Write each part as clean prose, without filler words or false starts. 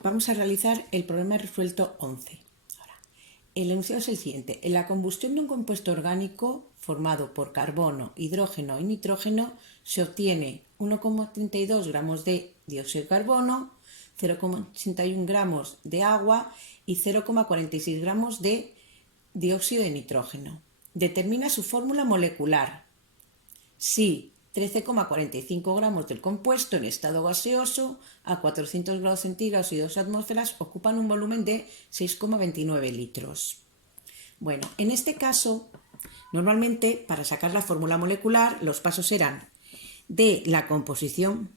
Vamos a realizar el problema resuelto 11. Ahora, el enunciado es el siguiente. En la combustión de un compuesto orgánico formado por carbono, hidrógeno y nitrógeno se obtiene 1,32 gramos de dióxido de carbono, 0,81 gramos de agua y 0,46 gramos de dióxido de nitrógeno. Determina su fórmula molecular. Si 13,45 gramos del compuesto en estado gaseoso a 400 grados centígrados y 2 atmósferas ocupan un volumen de 6,29 litros. Bueno, en este caso, normalmente para sacar la fórmula molecular los pasos eran de la composición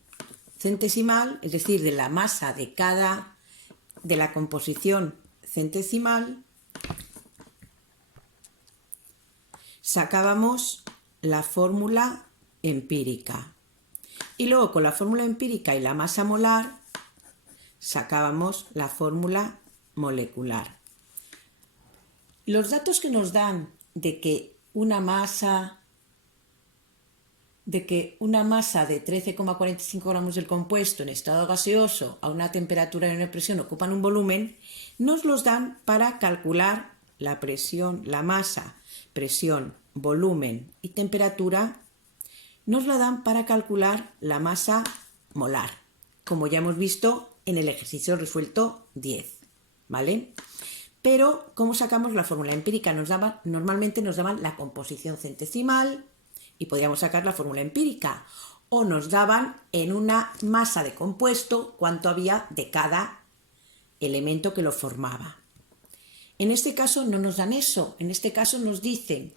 centesimal, es decir, de la masa de la composición centesimal, sacábamos la fórmula empírica y luego con la fórmula empírica y la masa molar sacábamos la fórmula molecular. Los datos que nos dan de que una masa de 13,45 gramos del compuesto en estado gaseoso a una temperatura y una presión ocupan un volumen, nos los dan para calcular la presión, la masa, presión, volumen y temperatura. Nos la dan para calcular la masa molar, como ya hemos visto en el ejercicio resuelto 10, ¿vale? Pero, ¿cómo sacamos la fórmula empírica? Normalmente nos daban la composición centesimal y podríamos sacar la fórmula empírica. O nos daban en una masa de compuesto cuánto había de cada elemento que lo formaba. En este caso no nos dan eso. En este caso nos dicen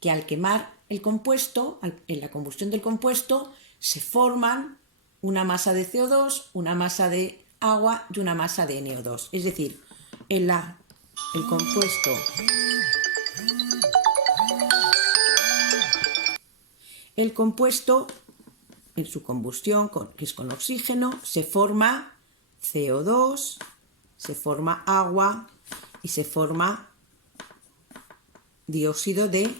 que al quemar el compuesto, en la combustión del compuesto, se forman una masa de CO2, una masa de agua y una masa de NO2. Es decir, el compuesto en su combustión, que es con oxígeno, se forma CO2, se forma agua y se forma dióxido de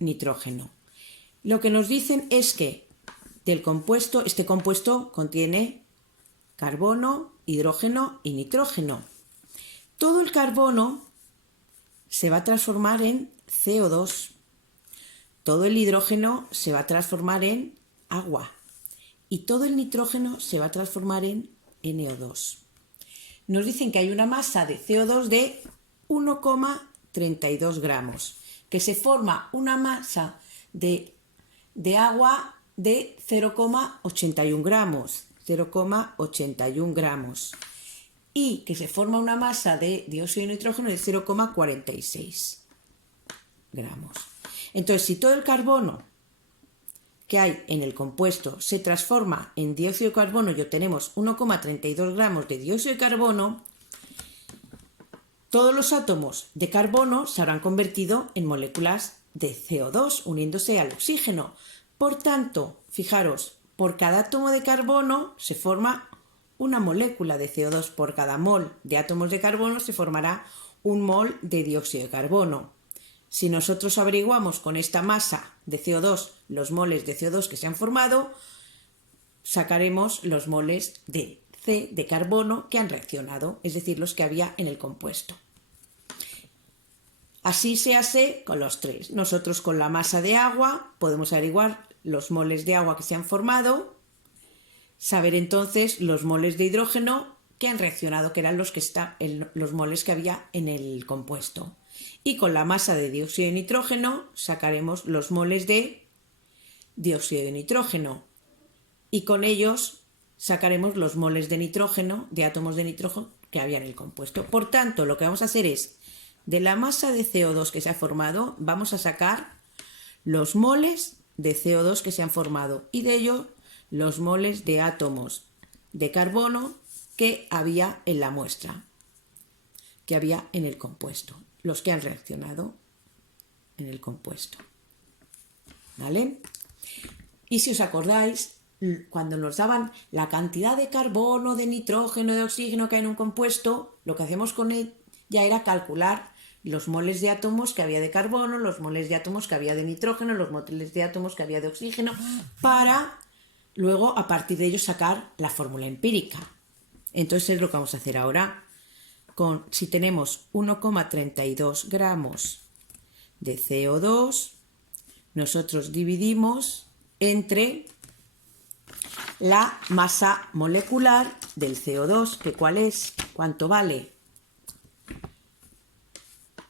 nitrógeno. Lo que nos dicen es que este compuesto contiene carbono, hidrógeno y nitrógeno. Todo el carbono se va a transformar en CO2. Todo el hidrógeno se va a transformar en agua. Y todo el nitrógeno se va a transformar en NO2. Nos dicen que hay una masa de CO2 de 1,32 gramos, que se forma una masa de agua de 0,81 gramos, 0,81 gramos, y que se forma una masa de dióxido de nitrógeno de 0,46 gramos. Entonces, si todo el carbono que hay en el compuesto se transforma en dióxido de carbono y obtenemos 1,32 gramos de dióxido de carbono, todos los átomos de carbono se habrán convertido en moléculas de CO2 uniéndose al oxígeno. Por tanto, fijaros, por cada átomo de carbono se forma una molécula de CO2. Por cada mol de átomos de carbono se formará un mol de dióxido de carbono. Si nosotros averiguamos con esta masa de CO2 los moles de CO2 que se han formado, sacaremos los moles de C de carbono que han reaccionado, es decir, los que había en el compuesto. Así se hace con los tres. Nosotros con la masa de agua podemos averiguar los moles de agua que se han formado, saber entonces los moles de hidrógeno que han reaccionado, que eran los moles que había en el compuesto. Y con la masa de dióxido de nitrógeno sacaremos los moles de dióxido de nitrógeno. Y con ellos sacaremos los moles de nitrógeno, de átomos de nitrógeno que había en el compuesto. Por tanto, lo que vamos a hacer es, de la masa de CO2 que se ha formado, vamos a sacar los moles de CO2 que se han formado y de ello los moles de átomos de carbono que había en la muestra, que había en el compuesto, los que han reaccionado en el compuesto. ¿Vale? Y si os acordáis, cuando nos daban la cantidad de carbono, de nitrógeno, de oxígeno que hay en un compuesto, lo que hacíamos con él ya era calcular los moles de átomos que había de carbono, los moles de átomos que había de nitrógeno, los moles de átomos que había de oxígeno, para luego a partir de ello sacar la fórmula empírica. Entonces es lo que vamos a hacer ahora. Si tenemos 1,32 gramos de CO2, nosotros dividimos entre la masa molecular del CO2, que ¿cuál es? ¿Cuánto vale?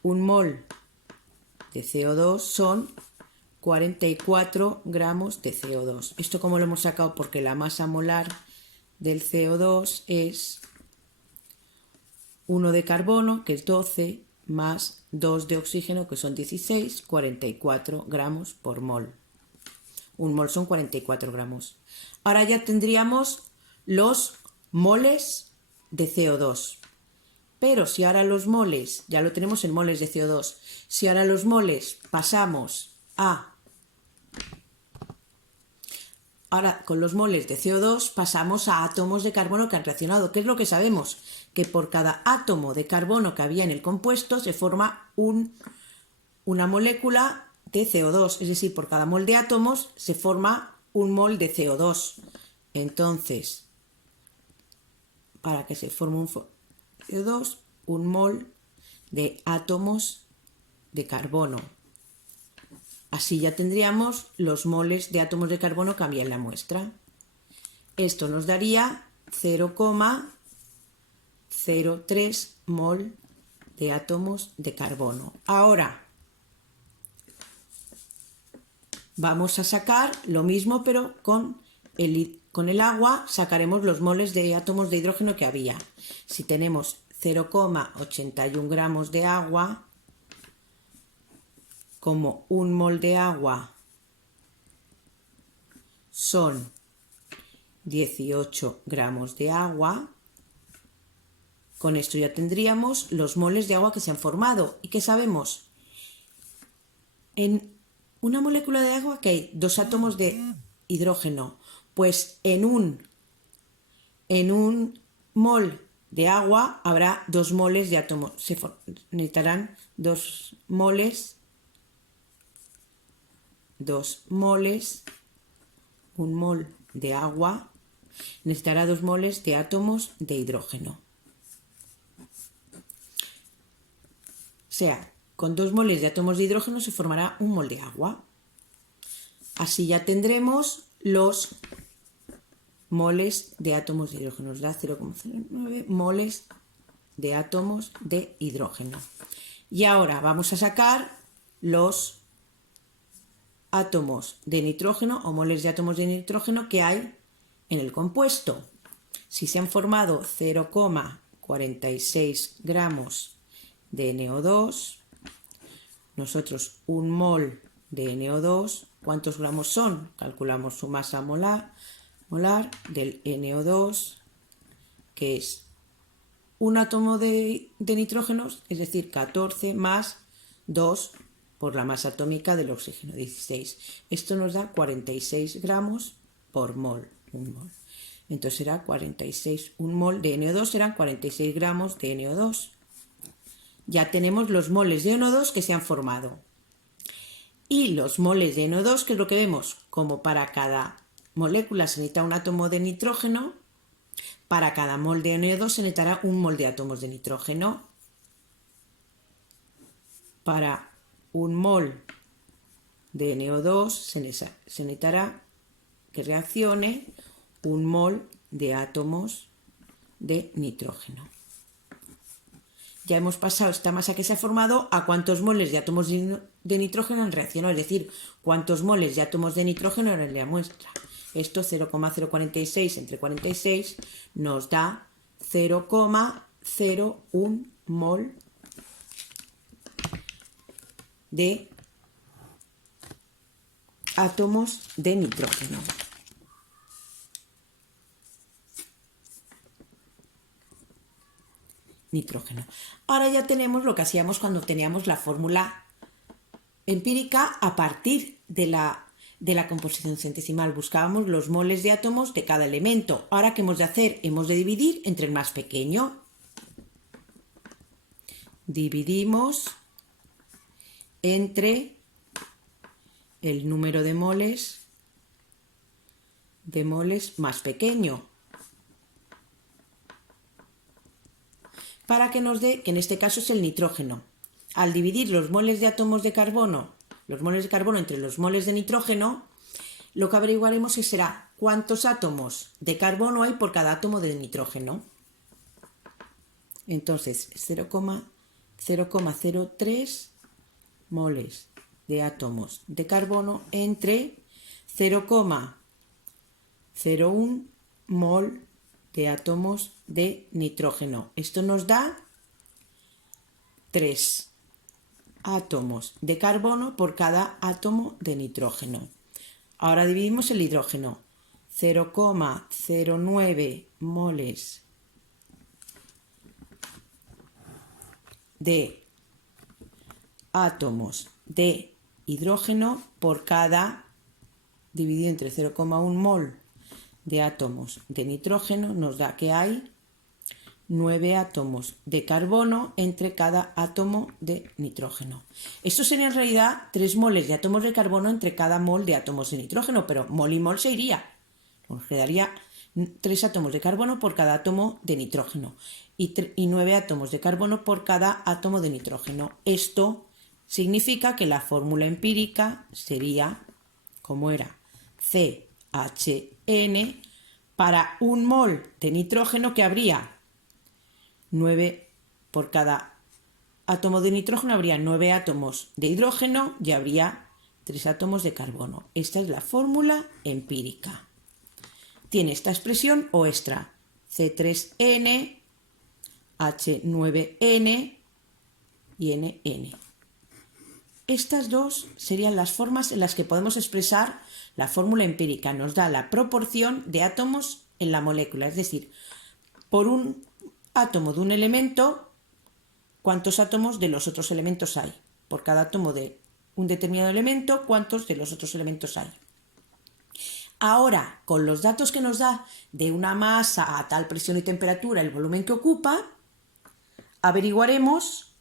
Un mol de CO2 son 44 gramos de CO2. ¿Esto cómo lo hemos sacado? Porque la masa molar del CO2 es 1 de carbono, que es 12, más 2 de oxígeno, que son 16, 44 gramos por mol. Un mol son 44 gramos. Ahora ya tendríamos los moles de CO2. Pero si ahora los moles, ya lo tenemos en moles de CO2, si ahora los moles pasamos a... Ahora con los moles de CO2 pasamos a átomos de carbono que han reaccionado. ¿Qué es lo que sabemos? Que por cada átomo de carbono que había en el compuesto se forma una molécula de CO2, es decir, por cada mol de átomos se forma un mol de CO2. Entonces, para que se forme un CO2, un mol de átomos de carbono. Así ya tendríamos los moles de átomos de carbono que había en la muestra. Esto nos daría 0,03 mol de átomos de carbono. Ahora vamos a sacar lo mismo, pero con el agua sacaremos los moles de átomos de hidrógeno que había. Si tenemos 0,81 gramos de agua, como un mol de agua son 18 gramos de agua, con esto ya tendríamos los moles de agua que se han formado. ¿Y qué sabemos? En una molécula de agua que hay 2 átomos de hidrógeno, pues en un mol de agua habrá 2 moles de átomos. Se necesitarán 2 moles, un mol de agua necesitará 2 moles de átomos de hidrógeno. O sea, con 2 moles de átomos de hidrógeno se formará un mol de agua. Así ya tendremos los moles de átomos de hidrógeno. Nos da 0,09 moles de átomos de hidrógeno. Y ahora vamos a sacar los átomos de nitrógeno o moles de átomos de nitrógeno que hay en el compuesto. Si se han formado 0,46 gramos de NO2, nosotros un mol de NO2, ¿cuántos gramos son? Calculamos su masa molar del NO2, que es un átomo de nitrógeno, es decir, 14 más 2 por la masa atómica del oxígeno, 16. Esto nos da 46 gramos por mol, un mol. Entonces será 46, un mol de NO2 serán 46 gramos de NO2. Ya tenemos los moles de NO2 que se han formado. Y los moles de NO2, que es lo que vemos, como para cada molécula se necesita un átomo de nitrógeno, para cada mol de NO2 se necesitará un mol de átomos de nitrógeno. Para un mol de NO2 se necesitará que reaccione un mol de átomos de nitrógeno. Ya hemos pasado esta masa que se ha formado a cuántos moles de átomos de nitrógeno han reaccionado, es decir, cuántos moles de átomos de nitrógeno en la muestra. Esto 0,046 entre 46 nos da 0,01 mol de átomos de nitrógeno. Ahora ya tenemos lo que hacíamos cuando teníamos la fórmula empírica a partir de la composición centesimal. Buscábamos los moles de átomos de cada elemento. Ahora, ¿qué hemos de hacer? Hemos de dividir entre el más pequeño. Dividimos entre el número de moles de moles más pequeño. Para que nos dé, que en este caso es el nitrógeno. Al dividir los moles de átomos de carbono, los moles de carbono entre los moles de nitrógeno, lo que averiguaremos será cuántos átomos de carbono hay por cada átomo de nitrógeno. Entonces, 0,03 moles de átomos de carbono entre 0,01 mol de átomos de nitrógeno. Esto nos da 3 átomos de carbono por cada átomo de nitrógeno. Ahora dividimos el hidrógeno. 0,09 moles de átomos de hidrógeno por cada, dividido entre 0,1 mol de átomos de nitrógeno, nos da que hay 9 átomos de carbono entre cada átomo de nitrógeno. Esto sería en realidad 3 moles de átomos de carbono entre cada mol de átomos de nitrógeno, pero mol y mol se iría. Nos quedaría 3 átomos de carbono por cada átomo de nitrógeno y 9 átomos de carbono por cada átomo de nitrógeno. Esto significa que la fórmula empírica sería, como era, CHN para un mol de nitrógeno, que habría 9 por cada átomo de nitrógeno, habría 9 átomos de hidrógeno y habría 3 átomos de carbono. Esta es la fórmula empírica. Tiene esta expresión o extra, C3N, H9N y NN. Estas dos serían las formas en las que podemos expresar la fórmula empírica. Nos da la proporción de átomos en la molécula, es decir, por un átomo de un elemento, cuántos átomos de los otros elementos hay. Por cada átomo de un determinado elemento, cuántos de los otros elementos hay. Ahora, con los datos que nos da de una masa a tal presión y temperatura, el volumen que ocupa, averiguaremos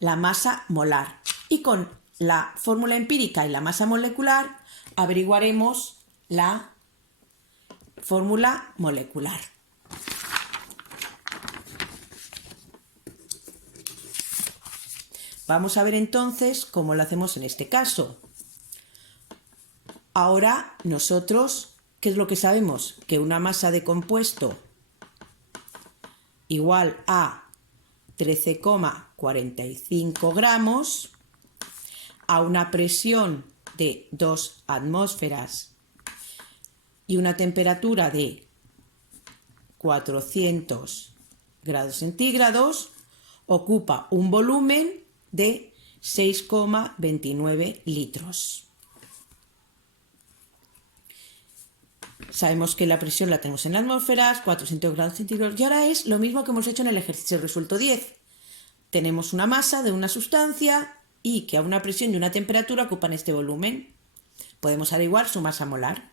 la masa molar. Y con la fórmula empírica y la masa molecular, averiguaremos la fórmula molecular. Vamos a ver entonces cómo lo hacemos en este caso. Ahora nosotros, ¿qué es lo que sabemos? Que una masa de compuesto igual a 13,45 gramos a una presión de 2 atmósferas y una temperatura de 400 grados centígrados, ocupa un volumen de 6,29 litros. Sabemos que la presión la tenemos en atmósferas, 400 grados centígrados, y ahora es lo mismo que hemos hecho en el ejercicio resuelto 10. Tenemos una masa de una sustancia y que a una presión y una temperatura ocupan este volumen. Podemos averiguar su masa molar.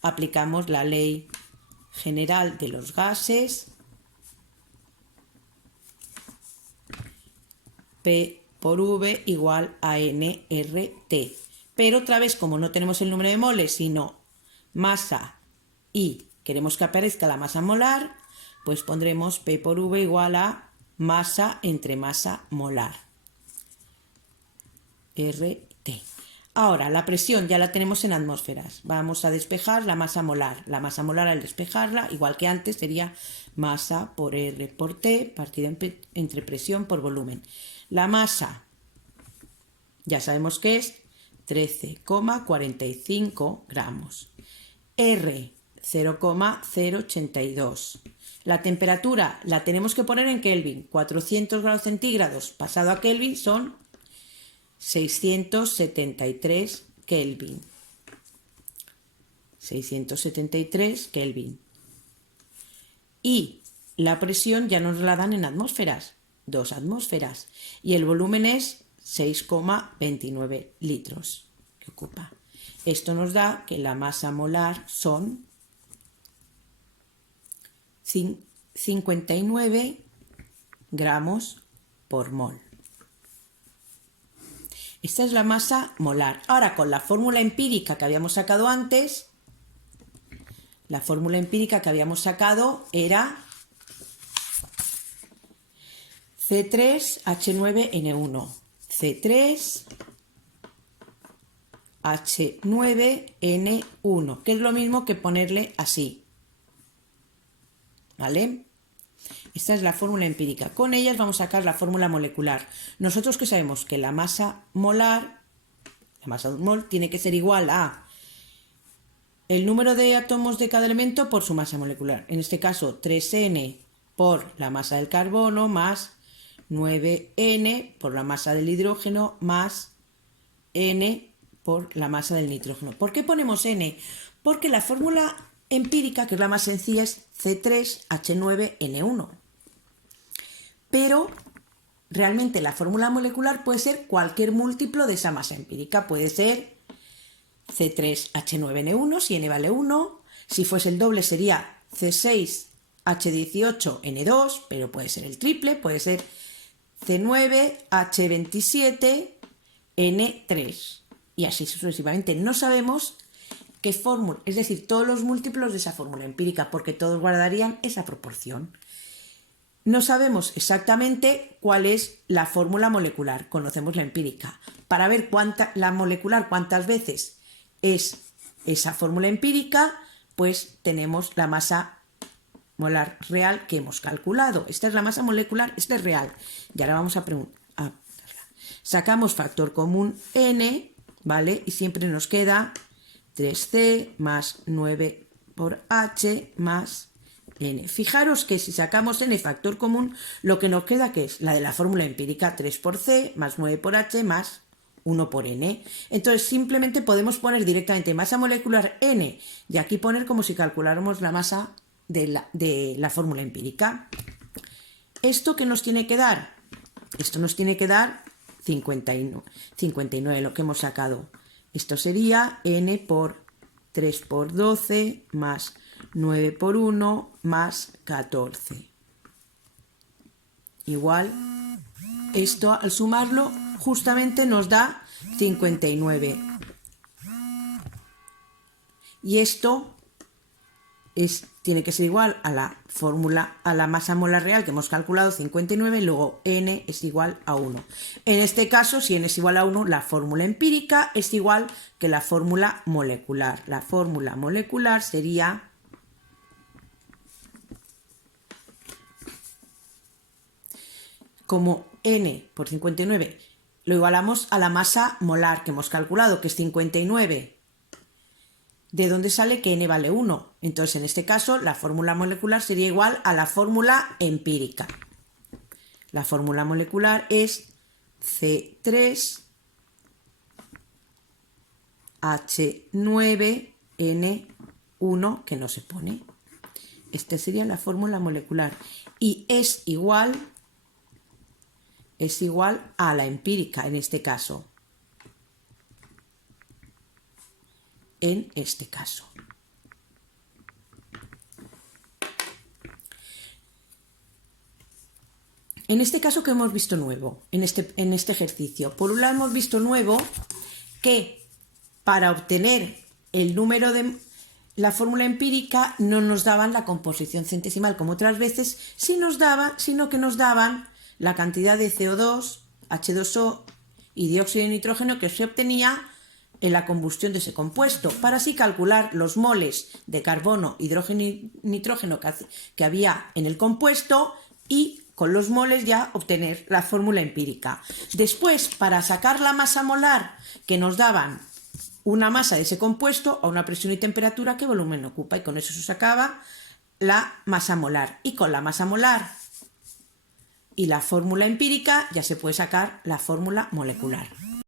Aplicamos la ley general de los gases. P por V igual a nRT. Pero otra vez, como no tenemos el número de moles, sino masa y queremos que aparezca la masa molar, pues pondremos P por V igual a masa entre masa molar. RT. Ahora, la presión ya la tenemos en atmósferas. Vamos a despejar la masa molar. La masa molar, al despejarla, igual que antes, sería masa por R por T, partida entre presión por volumen. La masa, ya sabemos que es 13,45 gramos. R, 0,082. La temperatura la tenemos que poner en Kelvin. 400 grados centígrados pasado a Kelvin son 673 Kelvin. 673 Kelvin. Y la presión ya nos la dan en atmósferas, 2 atmósferas. Y el volumen es 6,29 litros que ocupa. Esto nos da que la masa molar son 59 gramos por mol. Esta es la masa molar. Ahora, con la fórmula empírica que habíamos sacado antes, La fórmula empírica que habíamos sacado era C3H9N1. C3H9N1, que es lo mismo que ponerle así. ¿Vale? Esta es la fórmula empírica. Con ellas vamos a sacar la fórmula molecular. Nosotros que sabemos que la masa molar, la masa de un mol, tiene que ser igual a el número de átomos de cada elemento por su masa molecular. En este caso, 3N por la masa del carbono más 9N por la masa del hidrógeno más N por la masa del nitrógeno. ¿Por qué ponemos N? Porque la fórmula empírica, que es la más sencilla, es C3H9N1. Pero realmente la fórmula molecular puede ser cualquier múltiplo de esa masa empírica. Puede ser C3H9N1 si N vale 1. Si fuese el doble sería C6H18N2, pero puede ser el triple, puede ser C9H27N3 y así sucesivamente. No sabemos qué fórmula, es decir, todos los múltiplos de esa fórmula empírica, porque todos guardarían esa proporción. No sabemos exactamente cuál es la fórmula molecular, conocemos la empírica. Para ver la molecular cuántas veces es esa fórmula empírica, pues tenemos la masa molar real que hemos calculado. Esta es la masa molecular, esta es real. Y ahora vamos a sacamos factor común N, ¿vale? Y siempre nos queda 3C más 9 por H más N. Fijaros que si sacamos N factor común, lo que nos queda que es la de la fórmula empírica, 3 por C más 9 por H más 1 por N. Entonces simplemente podemos poner directamente masa molecular N y aquí poner como si calculáramos la masa de la fórmula empírica. ¿Esto qué nos tiene que dar? Esto nos tiene que dar 59, lo que hemos sacado. Esto sería N por 3 por 12 más 9 por 1 más 14. Igual, esto al sumarlo justamente nos da 59. Y esto tiene que ser igual a la fórmula, a la masa molar real que hemos calculado, 59, y luego N es igual a 1. En este caso, si N es igual a 1, la fórmula empírica es igual que la fórmula molecular. La fórmula molecular sería como N por 59 lo igualamos a la masa molar que hemos calculado, que es 59. ¿De dónde sale que N vale 1? Entonces, en este caso, la fórmula molecular sería igual a la fórmula empírica. La fórmula molecular es C3H9N1, que no se pone. Esta sería la fórmula molecular. Y es igual a la empírica en este caso. En este caso. En este caso, ¿qué hemos visto nuevo en este ejercicio? Por un lado hemos visto nuevo que para obtener el número de la fórmula empírica no nos daban la composición centesimal como otras veces, sino que nos daban la cantidad de CO2, H2O y dióxido de nitrógeno que se obtenía en la combustión de ese compuesto, para así calcular los moles de carbono, hidrógeno y nitrógeno que había en el compuesto y con los moles ya obtener la fórmula empírica. Después, para sacar la masa molar que nos daban una masa de ese compuesto a una presión y temperatura, qué volumen ocupa, y con eso se sacaba la masa molar. Y con la masa molar y la fórmula empírica ya se puede sacar la fórmula molecular.